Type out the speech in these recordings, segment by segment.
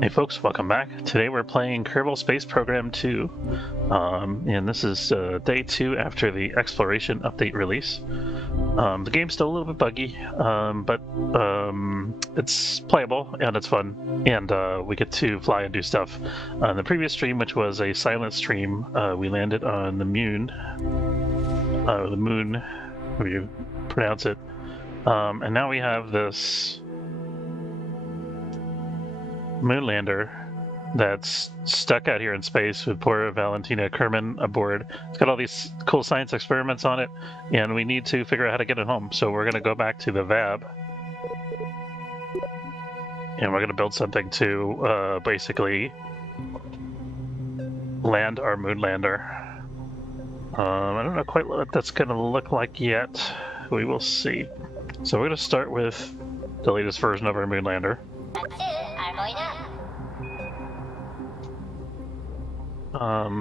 Hey folks, welcome back. Today we're playing Kerbal Space Program 2, and this is day 2 after the Exploration update release. The game's still a little bit buggy, but it's playable and it's fun, and we get to fly and do stuff. On the previous stream, which was a silent stream, we landed on the moon, however you pronounce it, and now we have this moonlander that's stuck out here in space with poor Valentina Kerman aboard. It's got all these cool science experiments on it, and we need to figure out how to get it home. So we're going to go back to the VAB, and we're going to build something to basically land our moonlander. I don't know quite what that's going to look like yet. We will see. So we're going to start with the latest version of our moonlander.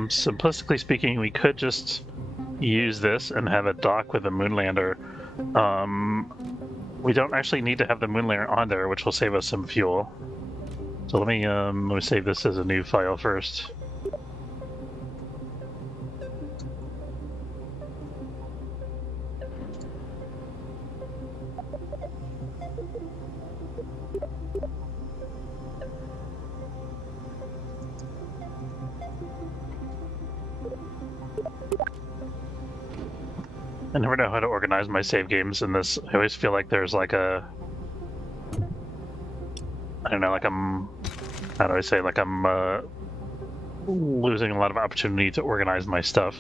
Simplistically speaking, we could just use this and have it dock with the moonlander. We don't actually need to have the moonlander on there, which will save us some fuel. So let me save this as a new file first. I never know how to organize my save games in this. I always feel like there's like a... I don't know, like how do I say, like I'm losing a lot of opportunity to organize my stuff.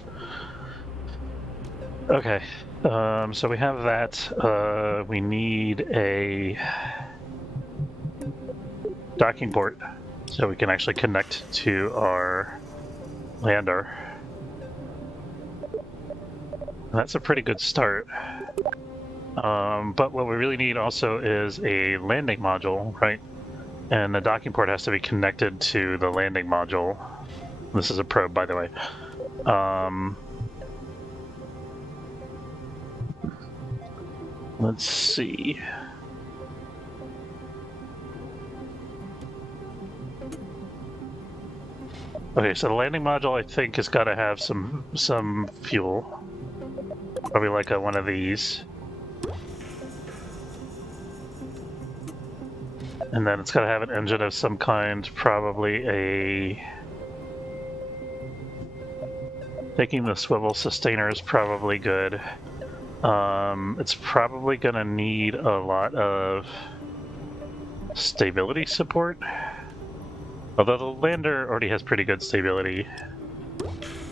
Okay, so we have that. We need a docking port so we can actually connect to our lander. That's a pretty good start. But what we really need also is a landing module, right? And the docking port has to be connected to the landing module. This is a probe, by the way. Let's see. Okay, so the landing module, I think, has got to have some fuel. Probably like one of these. And then it's got to have an engine of some kind, probably a... Taking the swivel sustainer is probably good. It's probably going to need a lot of stability support. Although the lander already has pretty good stability.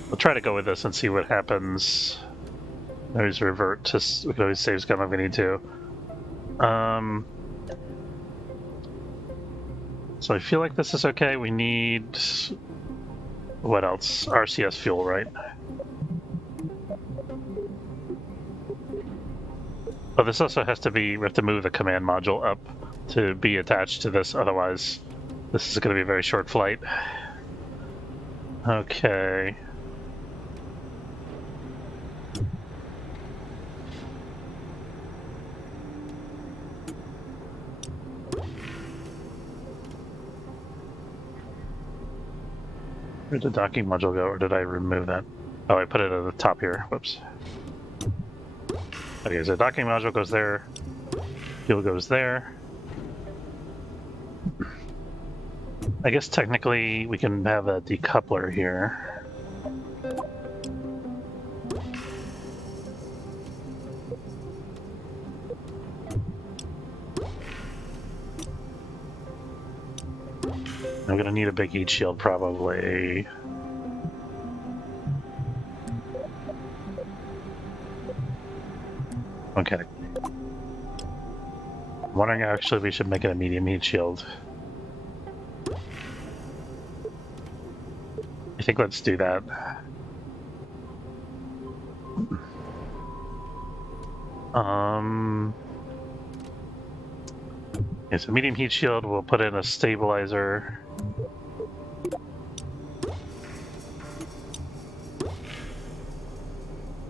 We'll try to go with this and see what happens. Always revert to... We can always save scum if we need to. So I feel like this is okay. We need... What else? RCS fuel, right? Oh, this also has to be... We have to move the command module up to be attached to this, otherwise this is going to be a very short flight. Okay. Where did the docking module go, or did I remove that? Oh, I put it at the top here. Whoops. Okay, so docking module goes there. Fuel goes there. I guess technically we can have a decoupler here. I'm gonna need a big heat shield, probably. Okay. I'm wondering actually we should make it a medium heat shield. I think let's do that. Okay, so medium heat shield, we'll put in a stabilizer.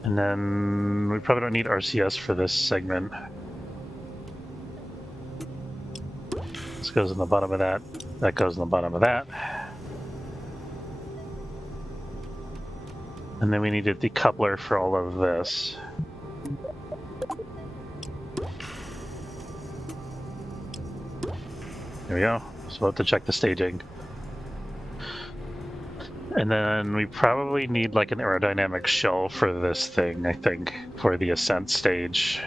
And then we probably don't need RCS for this segment. This goes in the bottom of that. That goes in the bottom of that. And then we need a decoupler for all of this. There we go. So we'll have to check the staging. And then we probably need like an aerodynamic shell for this thing, I think, for the ascent stage.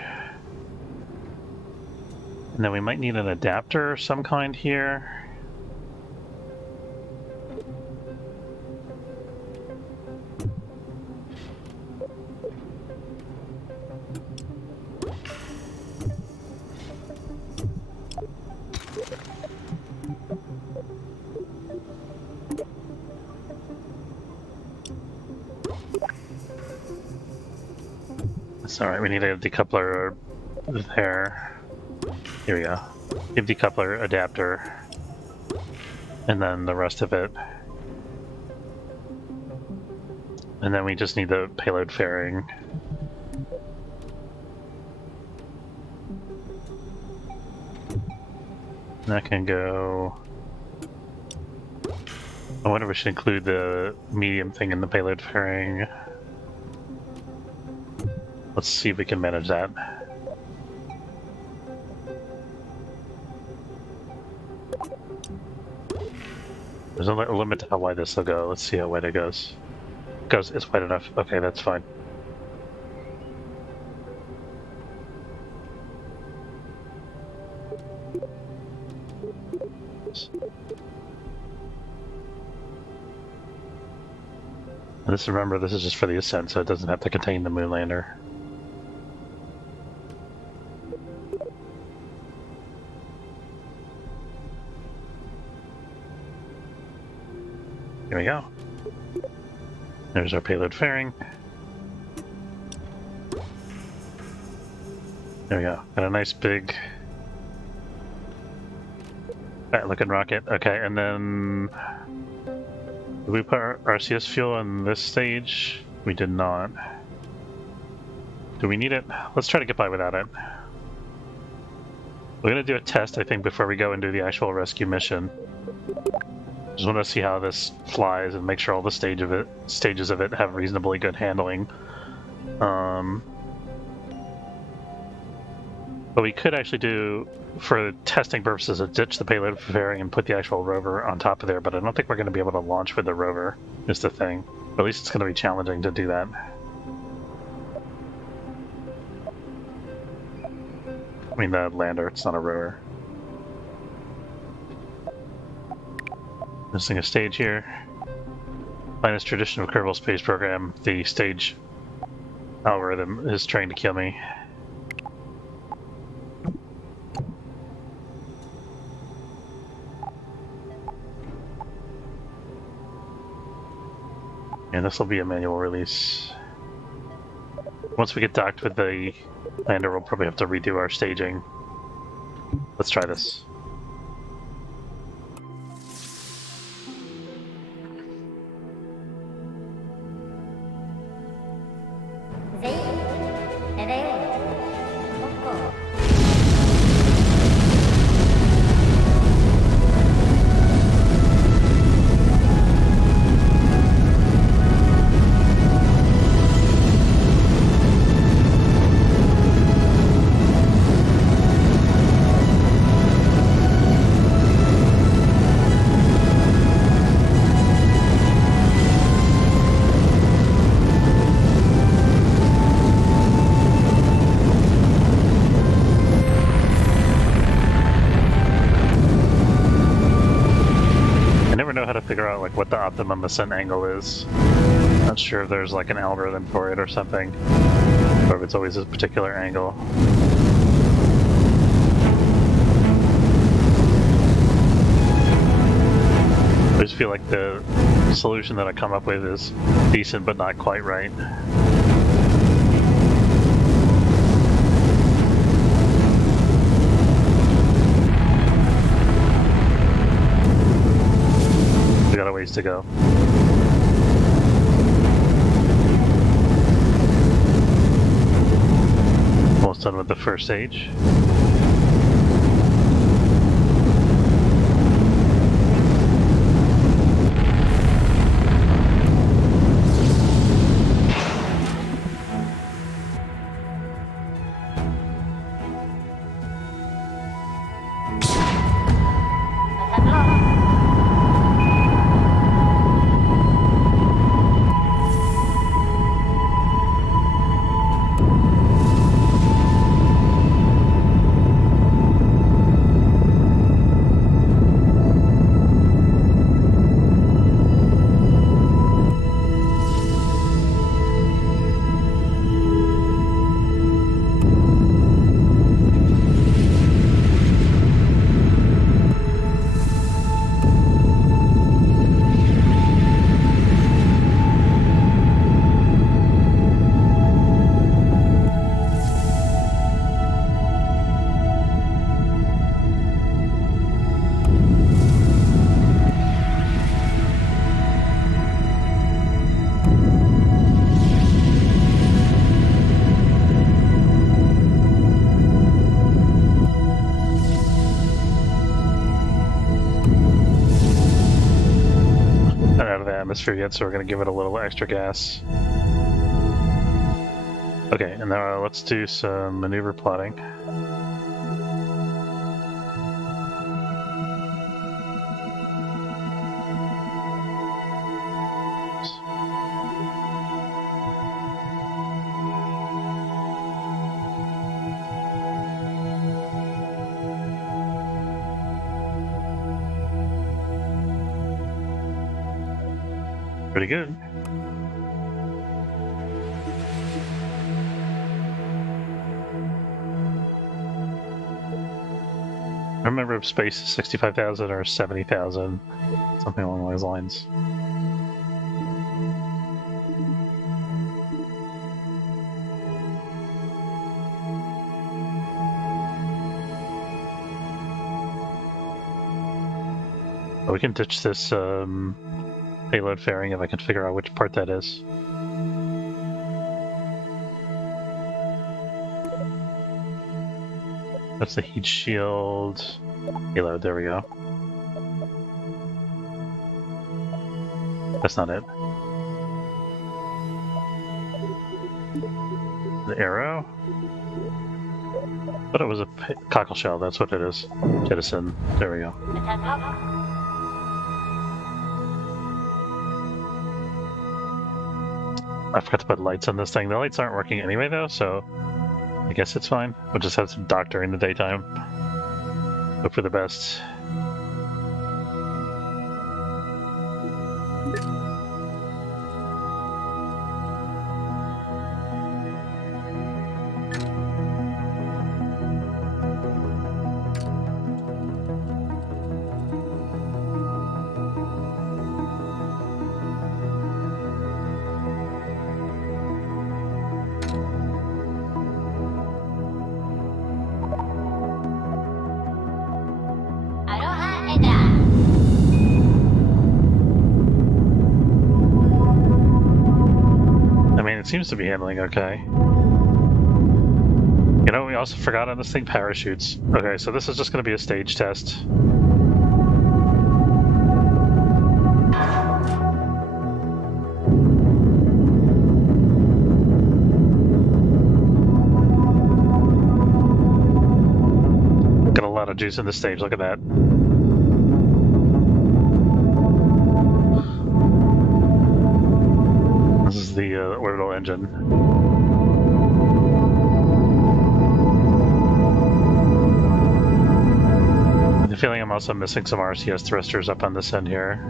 And then we might need an adapter of some kind here. That's alright, we need a decoupler there. Here we go. Give decoupler, adapter, and then the rest of it. And then we just need the payload fairing. That can go... I wonder if we should include the medium thing in the payload fairing. Let's see if we can manage that. There's a limit to how wide this will go. Let's see how wide it goes. It's wide enough. Okay, that's fine. And this, remember, this is just for the ascent, so it doesn't have to contain the moon lander. Here we go. There's our payload fairing. There we go. Got a nice big fat-looking rocket. Okay, and then did we put our RCS fuel in this stage? We did not. Do we need it? Let's try to get by without it. We're gonna do a test, I think, before we go and do the actual rescue mission. Just want to see how this flies and make sure all the stages of it have reasonably good handling. But we could actually do, for testing purposes, ditch the payload fairing and put the actual rover on top of there, but I don't think we're going to be able to launch with the rover, is the thing. Or at least it's going to be challenging to do that. I mean, the lander, it's not a rover. Missing a stage here. Finest tradition of Kerbal Space Program. The stage algorithm is trying to kill me. And this will be a manual release. Once we get docked with the lander, we'll probably have to redo our staging. Let's try this. Figure out like what the optimum ascent angle is. Not sure if there's like an algorithm for it or something, or if it's always a particular angle. I just feel like the solution that I come up with is decent but not quite right. Ways to go. Almost done with the first stage. atmosphere yet, so we're going to give it a little extra gas. Okay, and now let's do some maneuver plotting. Pretty good. I remember if space is 65,000 or 70,000, something along those lines. Oh, we can ditch this payload fairing if I can figure out which part that is. That's the heat shield payload. There we go. That's not it. The arrow? But it was a cockle shell. That's what it is. Jettison. There we go. I forgot to put lights on this thing. The lights aren't working anyway, though, so I guess it's fine. We'll just have some dark during the daytime. Hope for the best. Seems to be handling okay. You know, we also forgot on this thing parachutes. Okay, so this is just going to be a stage test. Got a lot of juice in the stage, look at that. This is the orbital engine. I have the feeling I'm also missing some RCS thrusters up on this end here.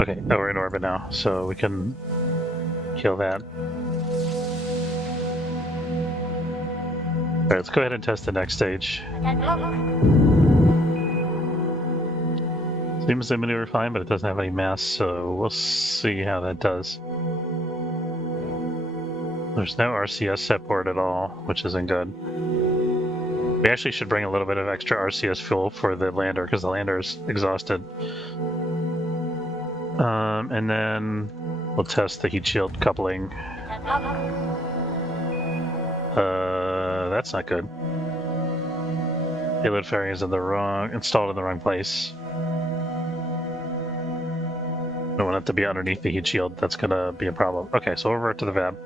Okay, now we're in orbit now, so we can kill that. Alright, let's go ahead and test the next stage. Seems to maneuver fine, but it doesn't have any mass, so we'll see how that does. There's no RCS set board at all, which isn't good. We actually should bring a little bit of extra RCS fuel for the lander, because the lander is exhausted. And then we'll test the heat shield coupling. That's not good. Payload fairing is installed in the wrong place. I don't want it to be underneath the heat shield. That's gonna be a problem. Okay, so over to the VAB.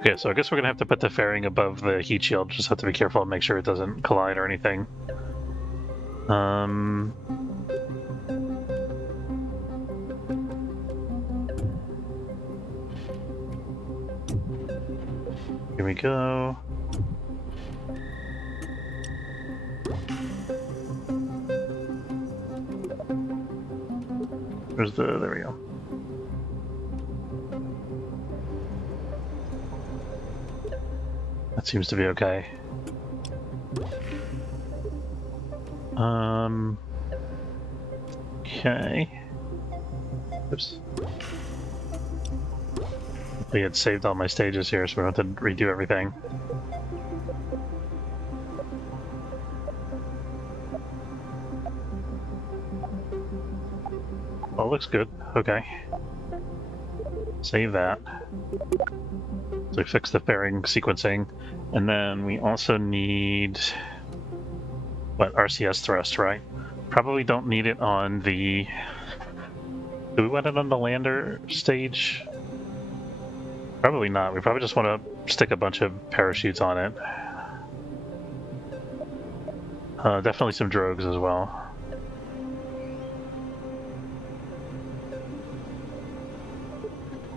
Okay, so I guess we're gonna have to put the fairing above the heat shield. Just have to be careful and make sure it doesn't collide or anything. Here we go. There we go. That seems to be okay. Okay. Oops. We had saved all my stages here, so we don't have to redo everything. Oh, looks good. Okay. Save that. So we fix the fairing sequencing. And then we also need... what, RCS thrust, right? Probably don't need it on the... Do we want it on the lander stage? Probably not. We probably just want to stick a bunch of parachutes on it. Definitely some drogues as well.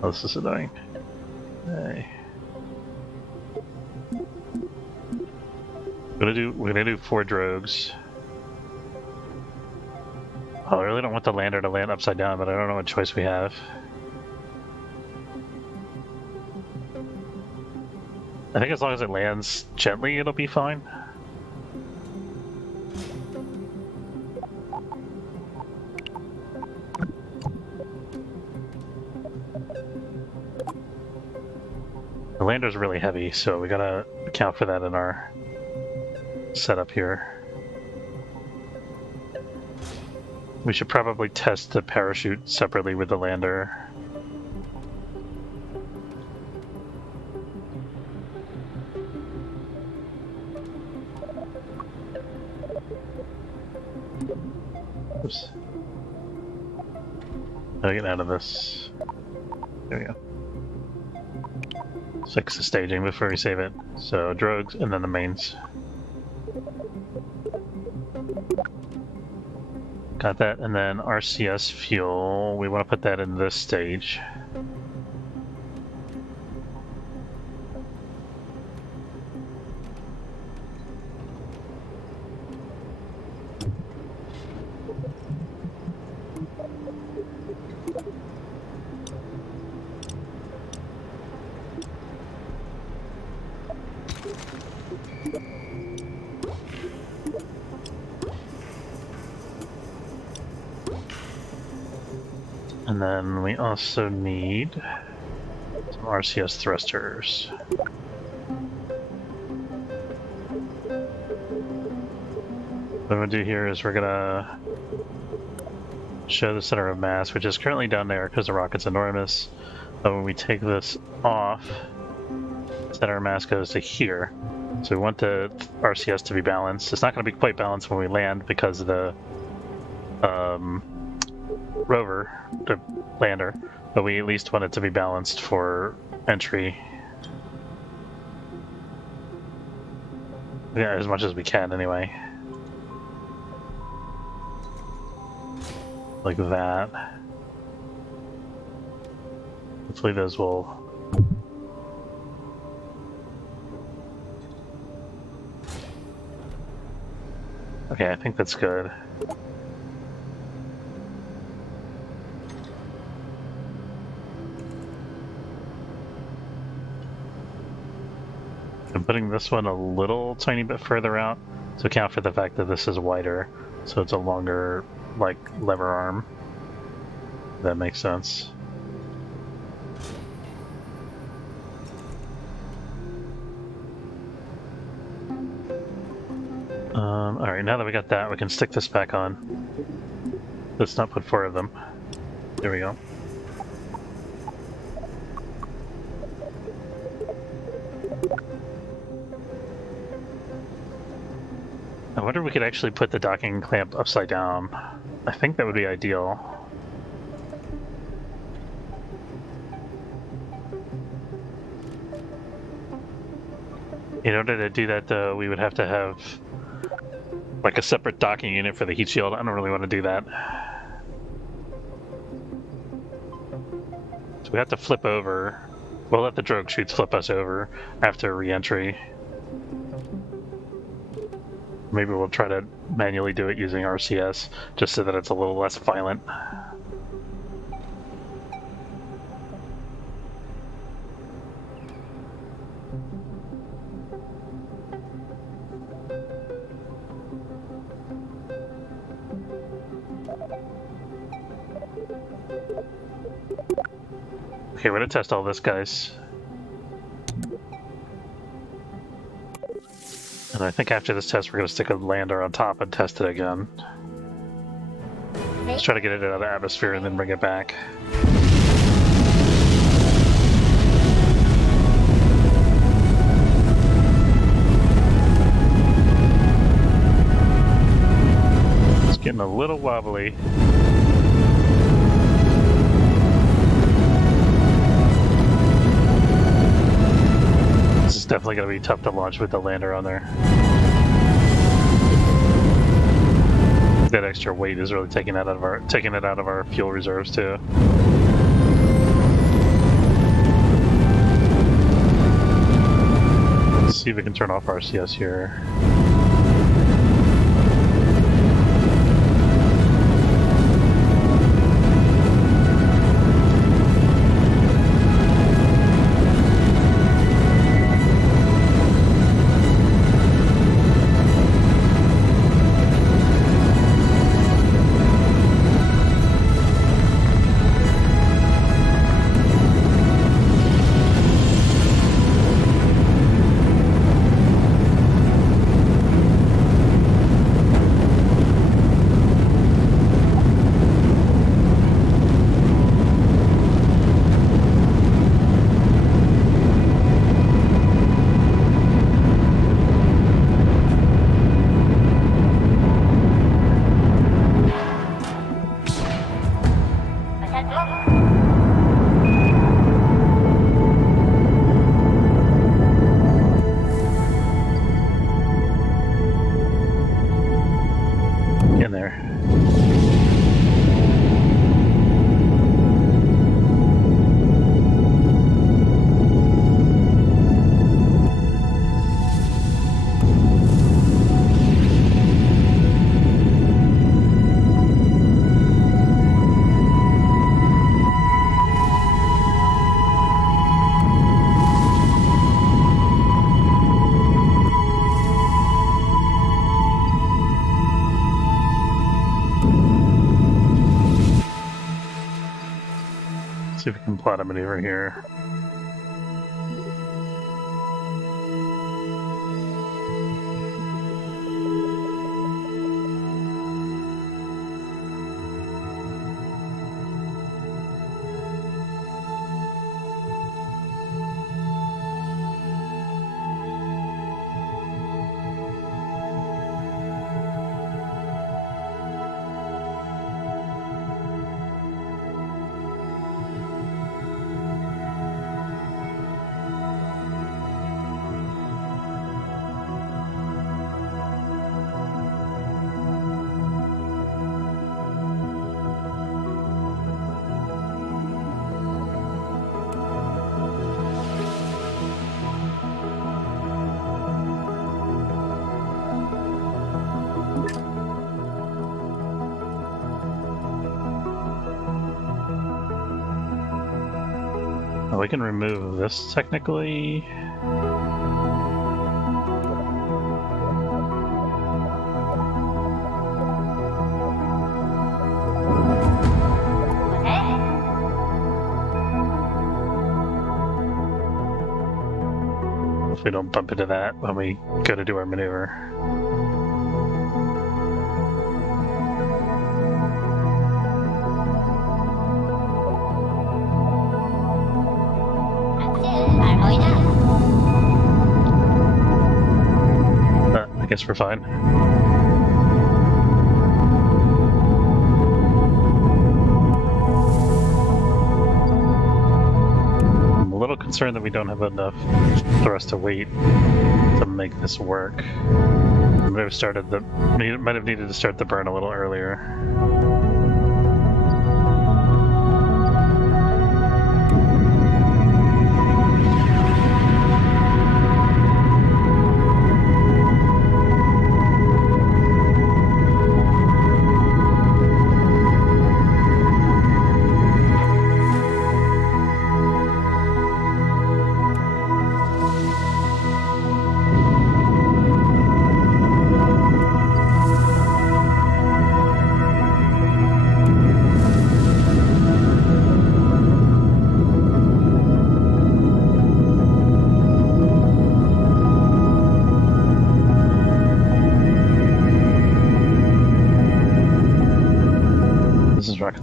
Oh, this is annoying. Hey. We're gonna do 4 drogues. Oh, I really don't want the lander to land upside down, but I don't know what choice we have. I think as long as it lands gently, it'll be fine. The lander's really heavy, so we gotta account for that in our setup here. We should probably test the parachute separately with the lander. Oops. I'll get out of this. There we go. Fix the staging before we save it. So drogues and then the mains. Got that, and then RCS fuel. We want to put that in this stage. And then we also need some RCS thrusters. What I'm going to do here is we're going to show the center of mass, which is currently down there because the rocket's enormous. But when we take this off, center of mass goes to here. So we want the RCS to be balanced. It's not going to be quite balanced when we land because of the rover, the lander, but we at least want it to be balanced for entry. Yeah, as much as we can anyway. Like that. Hopefully those will... Okay, I think that's good. I'm putting this one a little tiny bit further out to account for the fact that this is wider, so it's a longer, like, lever arm. If that makes sense. Alright, now that we got that, we can stick this back on. Let's not put 4 of them. There we go. I wonder if we could actually put the docking clamp upside down. I think that would be ideal. In order to do that, though, we would have to have like a separate docking unit for the heat shield. I don't really want to do that. So we have to flip over. We'll let the drogue chutes flip us over after re-entry. Maybe we'll try to manually do it using RCS, just so that it's a little less violent. Okay, we're gonna test all this, guys. And I think after this test, we're gonna stick a lander on top and test it again. Let's try to get it out of the atmosphere and then bring it back. It's getting a little wobbly. This is definitely going to be tough to launch with the lander on there. That extra weight is really taking it out of our fuel reserves too. Let's see if we can turn off RCS here. In there. See if we can plot a maneuver here. We can remove this technically. If we don't bump into that when we go to do our maneuver. I guess we're fine. I'm a little concerned that we don't have enough thrust to weight to make this work. We might have needed to start the burn a little earlier.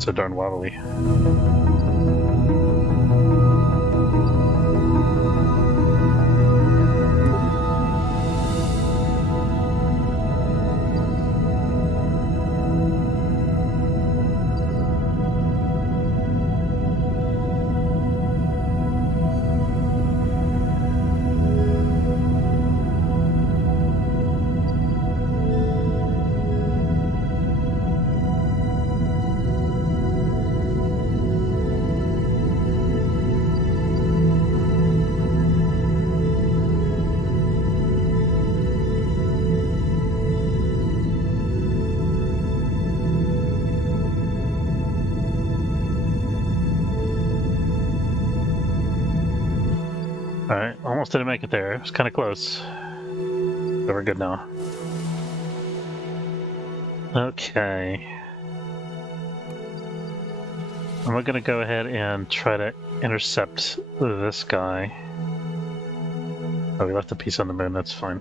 so darn wobbly. Alright, almost didn't make it there. It was kind of close. But we're good now. Okay. I'm gonna go ahead and try to intercept this guy. Oh, we left a piece on the moon, that's fine.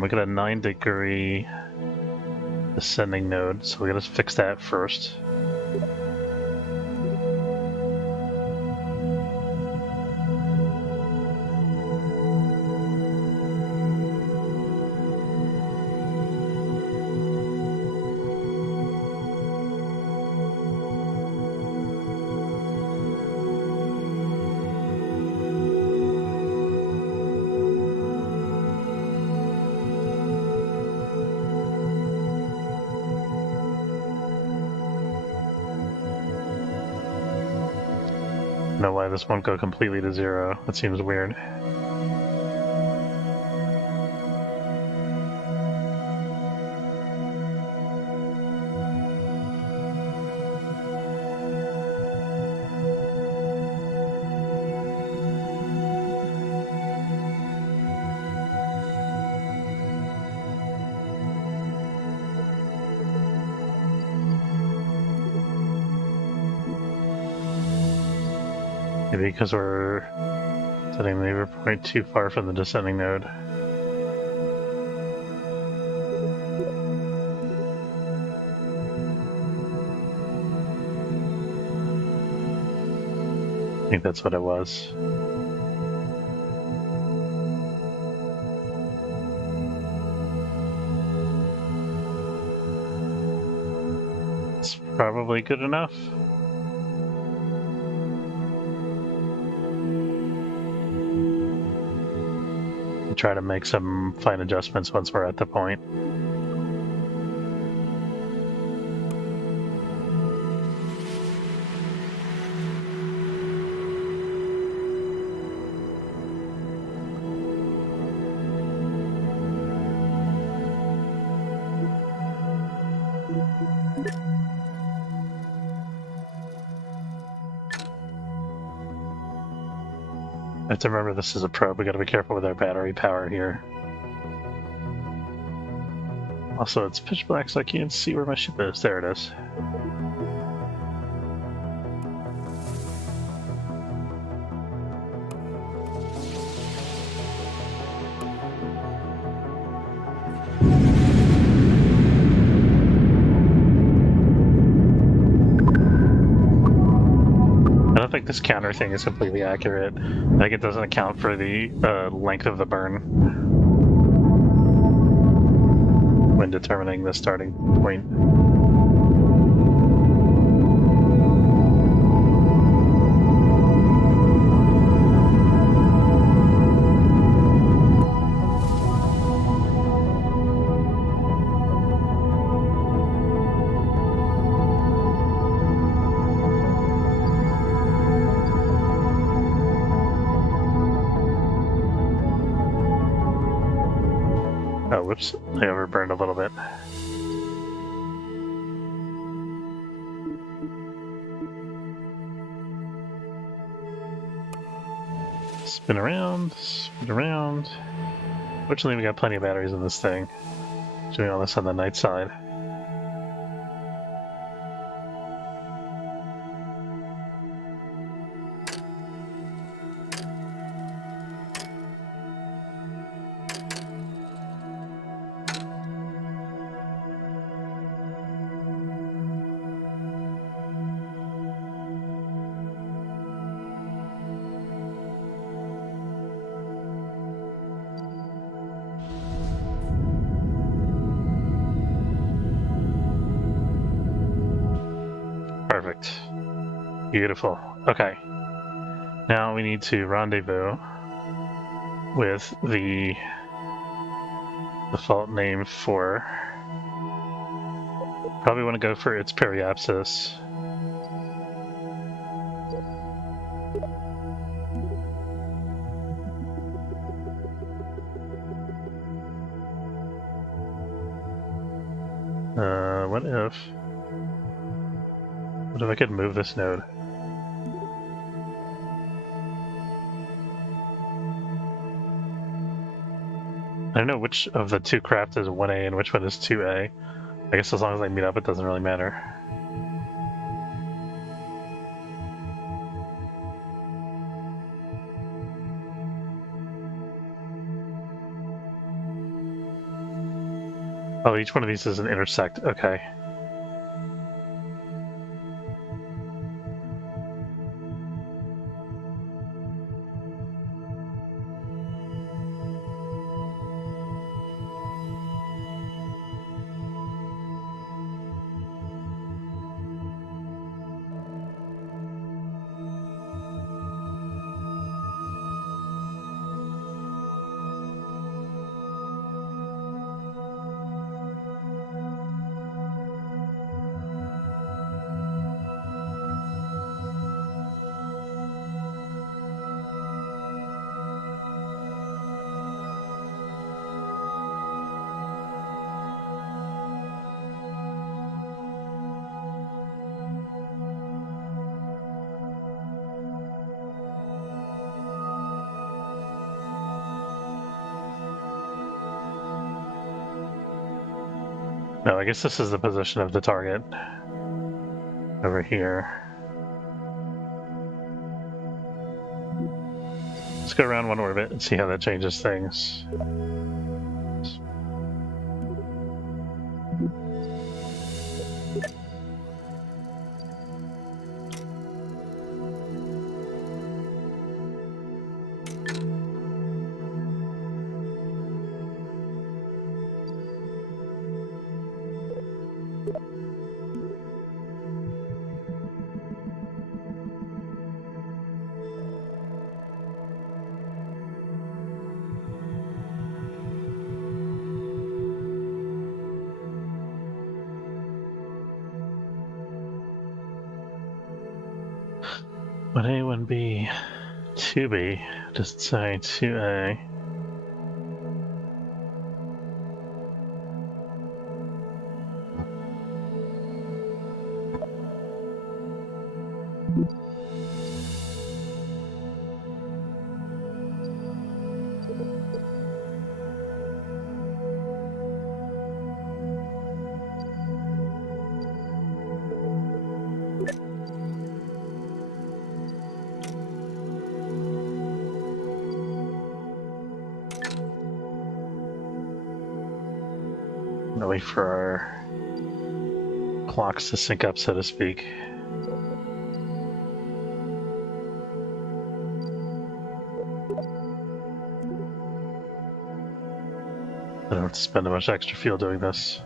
We got a 9-degree descending node, so we gotta fix that first. I don't know why this won't go completely to 0. That seems weird. Maybe because we're setting the neighbor point too far from the descending node. I think that's what it was. It's probably good enough. Try to make some fine adjustments once we're at the point. I have to remember this is a probe. We gotta be careful with our battery power here. Also, it's pitch black, so I can't see where my ship is. There it is. I don't think this counter thing is completely accurate. I think it doesn't account for the length of the burn when determining the starting point. Oh, whoops. I overburned a little bit. Spin around, spin around. Fortunately, we got plenty of batteries in this thing. Doing all this on the night side. Perfect. Beautiful. Okay. Now we need to rendezvous with the default name for... Probably want to go for its periapsis. What if I could move this node? I don't know which of the two craft is 1A and which one is 2A. I guess as long as they meet up, it doesn't really matter. Oh, each one of these is an intersect. Okay. No, I guess this is the position of the target. Over here. Let's go around one orbit and see how that changes things. One A, 1B, 2B. Just say 2A. Wait for our clocks to sync up, so to speak. I don't have to spend a bunch extra fuel doing this.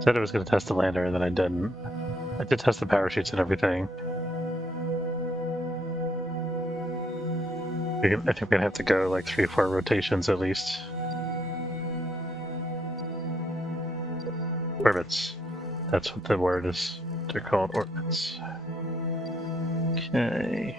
Said I was going to test the lander, and then I didn't. I did test the parachutes and everything. I think we're going to have to go like 3 or 4 rotations at least. Orbits. That's what the word is. They're called orbits. Okay.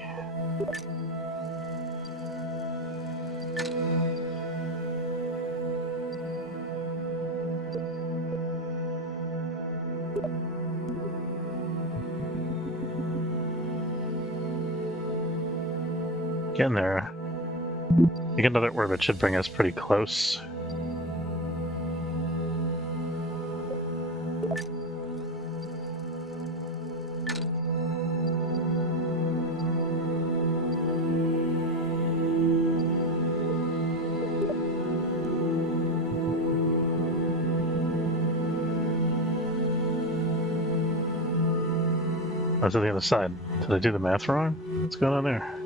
Getting there. I think another orbit should bring us pretty close. I was on the other side. Did I do the math wrong? What's going on there?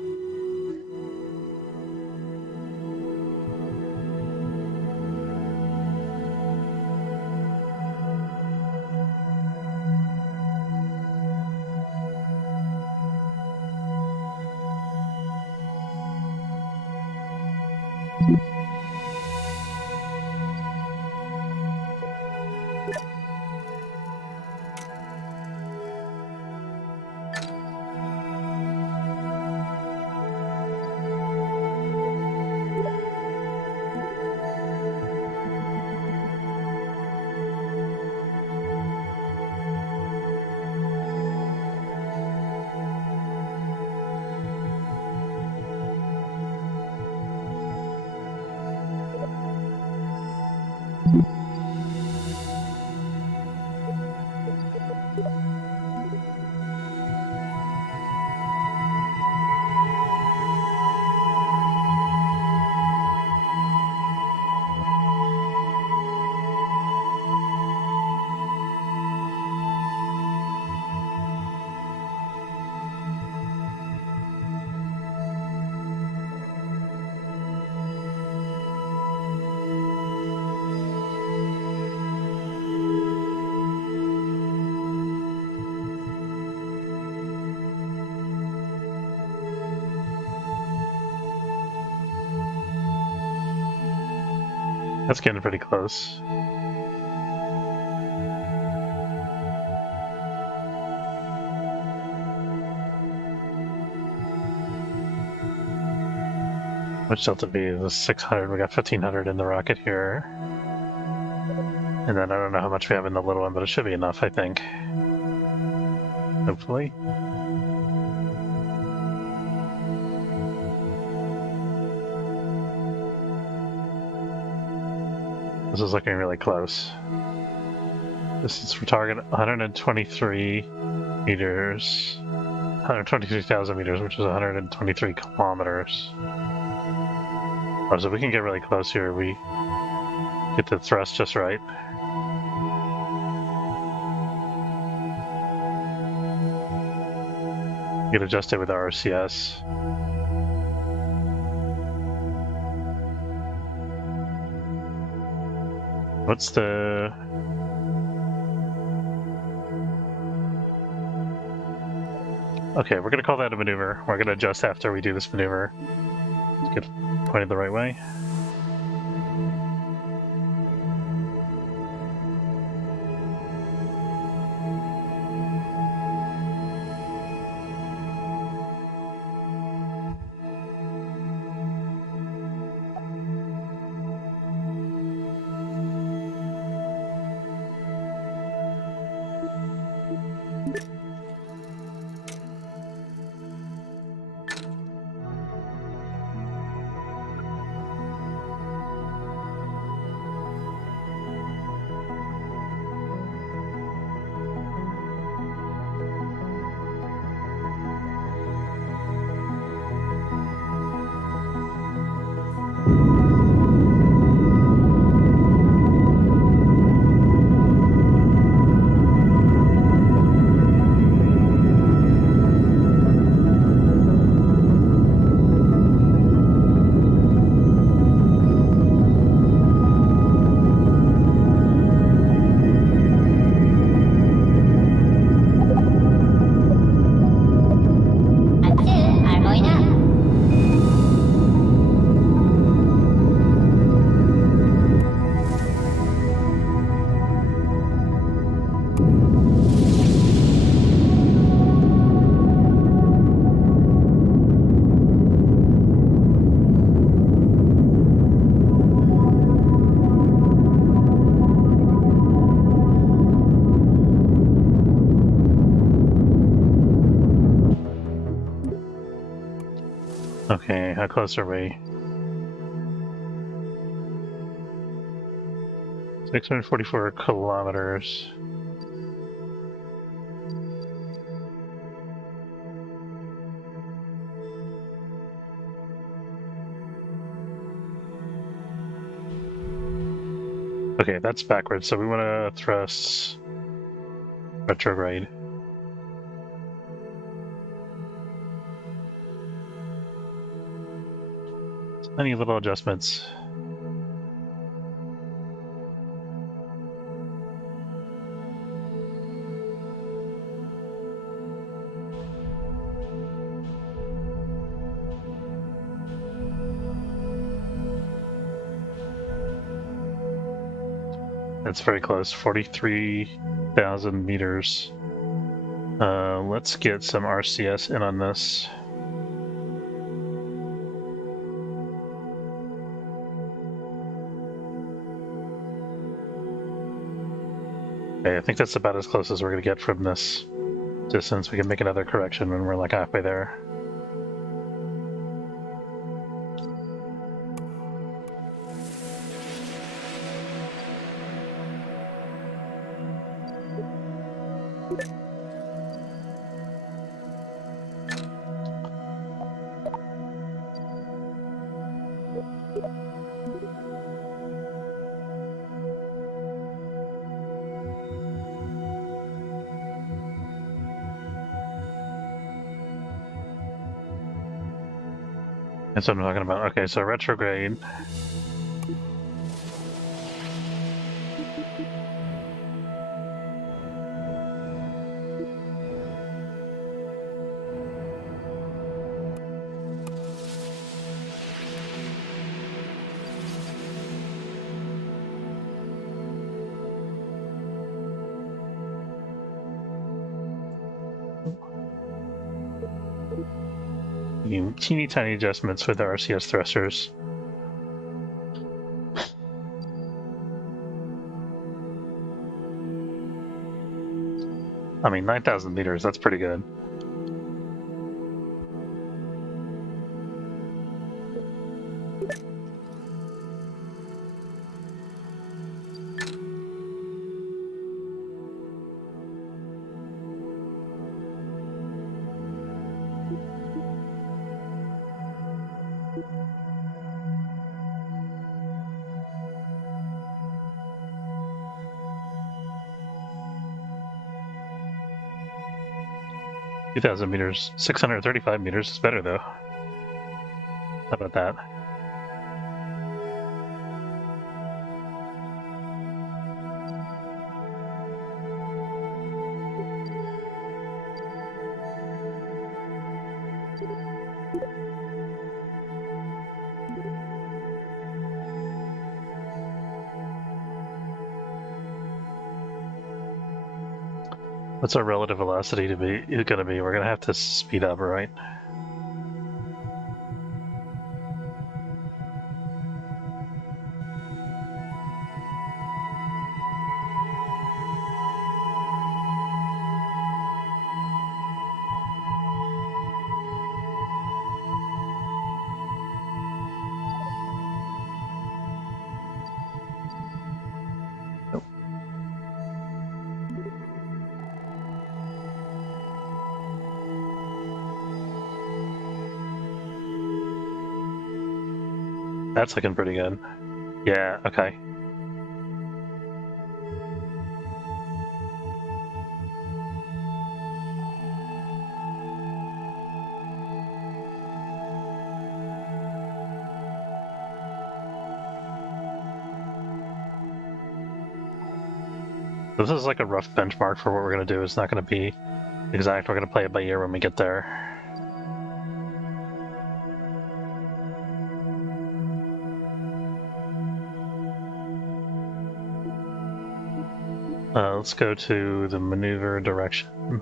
That's getting pretty close. Which delta V is 600? We got 1500 in the rocket here. And then I don't know how much we have in the little one, but it should be enough, I think. Hopefully. This is looking really close. This is for target 123 meters. 123,000 meters, which is 123 kilometers. Oh, so we can get really close here. We get the thrust just right. Get adjusted with our RCS. What's the... Okay, we're gonna call that a maneuver. We're gonna adjust after we do this maneuver. Let's get pointed the right way. Okay, how close are we? 644 kilometers. Okay, that's backwards, so we want to thrust retrograde. Any little adjustments. it's very close. 43,000 meters. Let's get some RCS in on this. Okay, I think that's about as close as we're going to get from this distance. We can make another correction when we're like halfway there. That's what I'm talking about. Okay, so retrograde. Teeny tiny adjustments with the RCS thrusters. I mean, 9,000 meters, that's pretty good. Two 2,000 meters, 635 meters is better though. How about that? What's our relative velocity to be going to be? We're going to have to speed up, right? Nope. That's looking pretty good. Yeah, okay. This is like a rough benchmark for what we're going to do. It's not going to be exact. We're going to play it by ear when we get there. Let's go to the maneuver direction.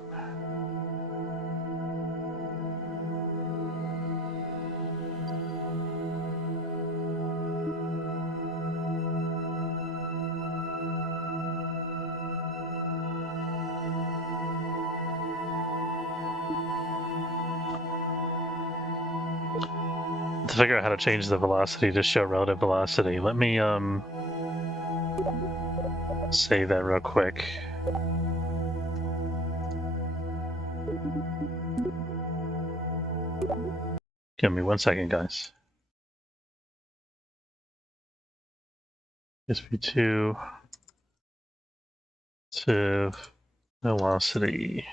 To figure out how to change the velocity to show relative velocity, let me save that real quick. Give me 1 second, guys. KSP2 to velocity.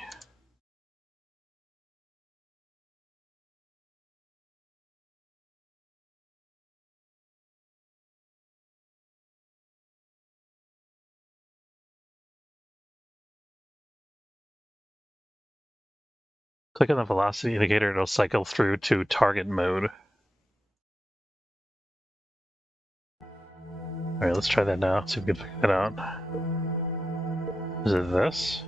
Click on the velocity indicator, it'll cycle through to target mode. Alright, let's try that now, see if we can figure that out. Is it this?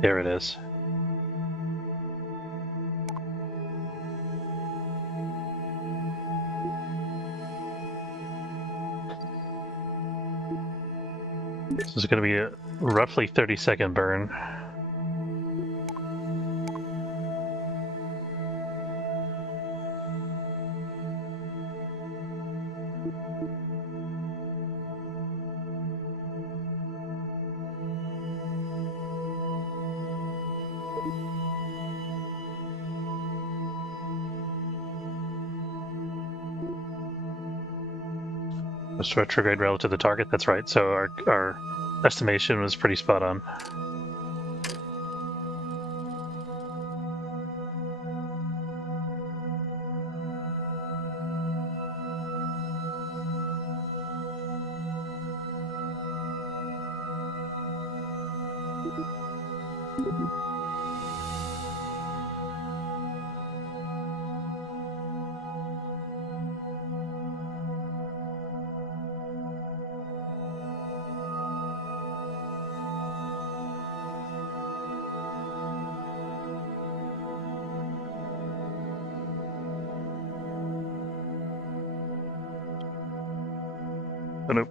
There it is. This is going to be a roughly 30-second burn. Just retrograde relative to the target, that's right. So our estimation was pretty spot on. Oh, nope.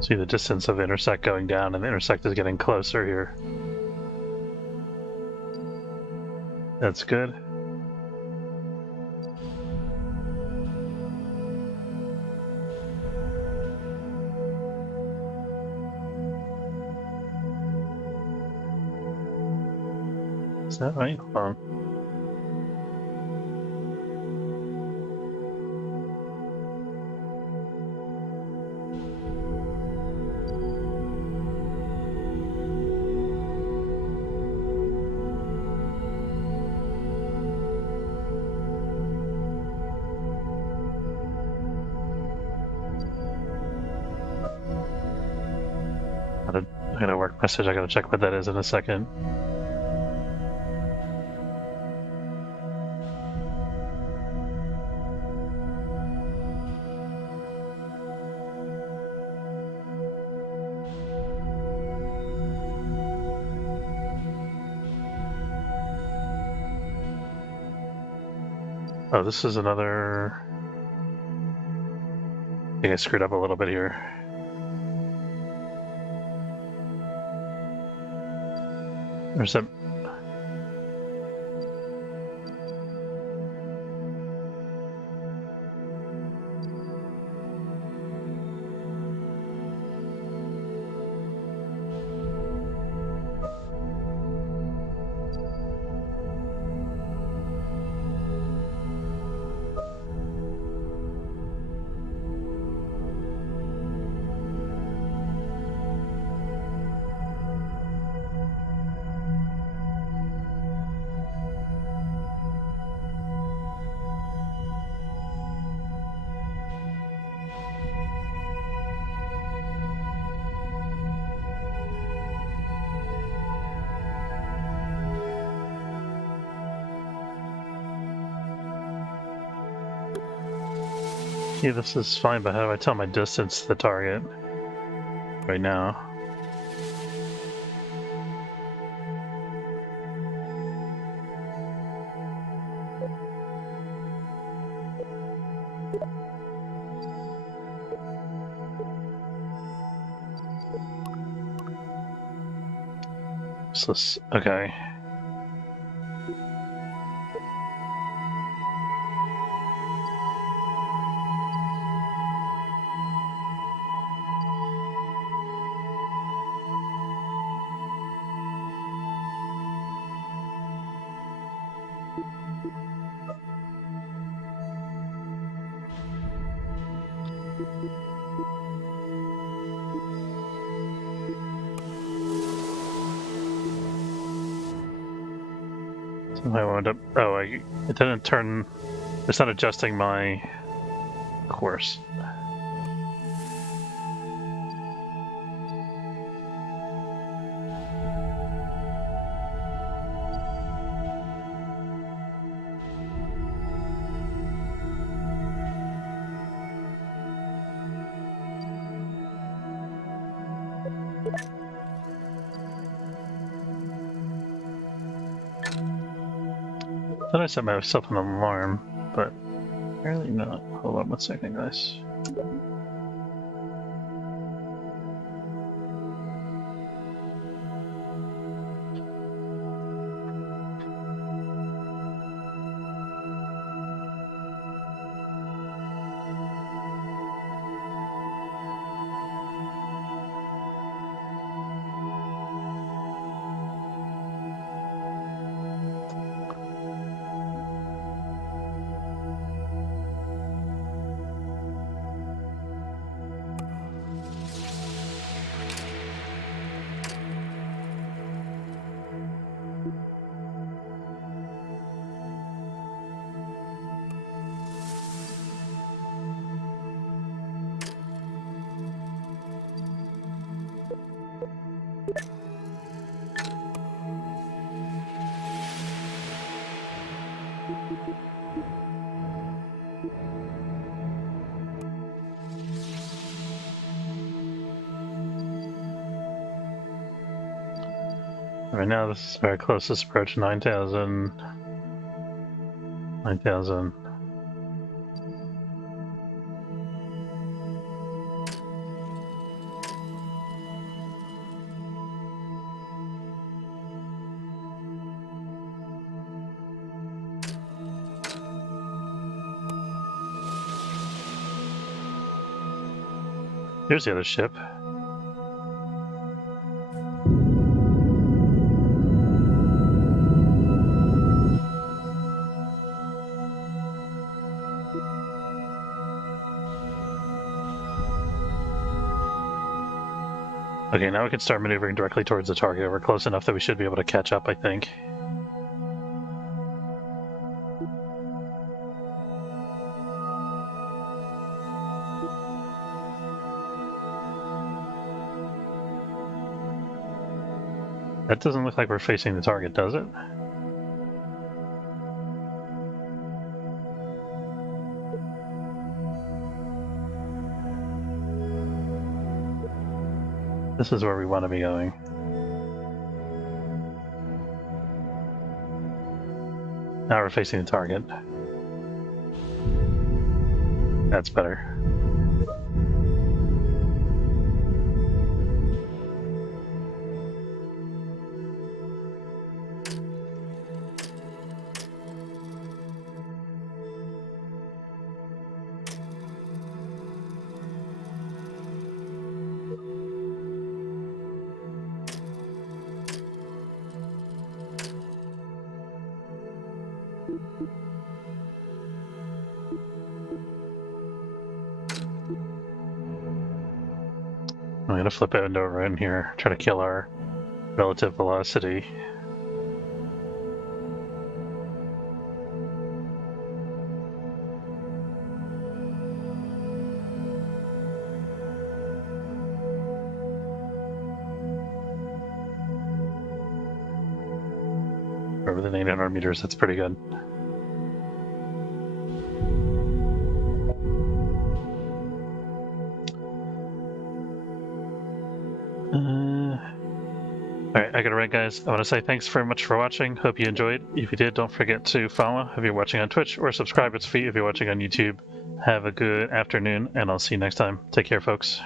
See the distance of intersect going down, and the intersect is getting closer here. That's good. Is that right? Hold on. I got a work message. I gotta check what that is in a second. Oh, this is another. I think I screwed up a little bit here. There's a. Yeah, this is fine, but how do I tell my distance to the target right now? Useless. Okay. So I wound up. Oh, it didn't turn. It's not adjusting my course. I thought I set myself an alarm, but apparently not. Hold on 1 second, guys. Right now, this is very closest approach 9,000. 9,000. Here's the other ship. Okay, now we can start maneuvering directly towards the target. We're close enough that we should be able to catch up, I think. That doesn't look like we're facing the target, does it? This is where we want to be going. Now we're facing the target. That's better. I'm gonna flip it over in here, try to kill our relative velocity. We're within 800 meters, that's pretty good. Alright, I gotta run, guys. I want to say thanks very much for watching. Hope you enjoyed. If you did, don't forget to follow if you're watching on Twitch, or subscribe. It's free if you're watching on YouTube. Have a good afternoon, and I'll see you next time. Take care, folks.